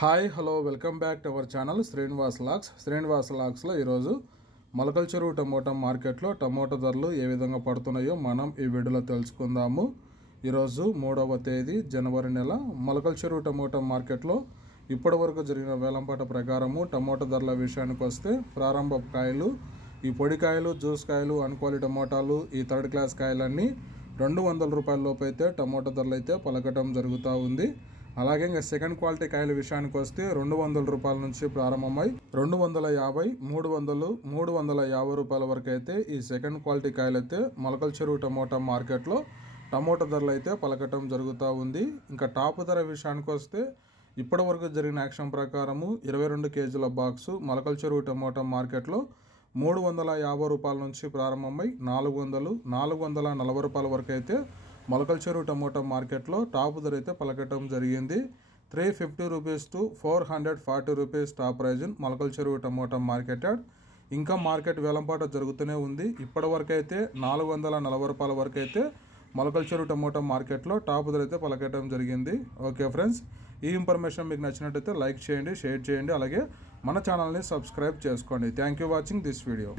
Hi hello welcome back to our channel Srinivas lakhs. Srinivas లాక్స్లో ఈరోజు మొలకల చెరువు టమోటా మార్కెట్లో టమోటా ధరలు ఏ విధంగా పడుతున్నాయో మనం ఈ వీడియోలో తెలుసుకుందాము. ఈరోజు మూడవ తేదీ జనవరి నెల. మొలకల చెరువు టమోటా మార్కెట్లో ఇప్పటి వరకు జరిగిన వేలంపాట ప్రకారము టమోటా ధరల విషయానికి వస్తే ప్రారంభ కాయలు ఈ పొడి కాయలు జ్యూస్ కాయలు అన్క్వాలి టమోటాలు ఈ థర్డ్ క్లాస్ కాయలన్నీ రెండు వందల రూపాయల లోపు అయితే టమోటా ధరలు అయితే పలకటం జరుగుతూ ఉంది. అలాగే ఇంకా సెకండ్ క్వాలిటీ కాయల విషయానికి వస్తే రెండు వందల రూపాయల నుంచి ప్రారంభమై రెండు వందల యాభై మూడు వందలు మూడు వందల యాభై రూపాయల వరకు అయితే ఈ సెకండ్ క్వాలిటీ కాయలు అయితే మొలకల చెరువు టమోటా మార్కెట్లో టమోటా ధరలు అయితే పలకటం జరుగుతూ ఉంది. ఇంకా టాప్ ధర విషయానికి వస్తే ఇప్పటి వరకు జరిగిన యాక్షన్ ప్రకారము ఇరవై రెండు కేజీల బాక్సు మొలకల చెరువు టమోటా మార్కెట్లో మూడు వందల యాభై రూపాయల నుంచి ప్రారంభమై నాలుగు వందలు నాలుగు వందల నలభై రూపాయల వరకు అయితే మొలకల చెరువు టమోటా మార్కెట్లో టాప్ ధర అయితే పలకటం జరిగింది. Three fifty rupees to four hundred forty rupees top prize Molakalacheruvu tomato marketed. ఇంకా మార్కెట్ వేలంపాట జరుగుతూనే ఉంది. ఇప్పటి అయితే నాలుగు వందల నలభై రూపాయల వరకు అయితే మొలకల చెరువు టమోటా మార్కెట్లో టాప్ ధర అయితే పలకటం జరిగింది. ఓకే ఫ్రెండ్స్ ఈ ఇన్ఫర్మేషన్ మీకు నచ్చినట్టయితే లైక్ చేయండి షేర్ చేయండి. అలాగే మన ఛానల్ని సబ్స్క్రైబ్ చేసుకోండి. Thank you watching this video.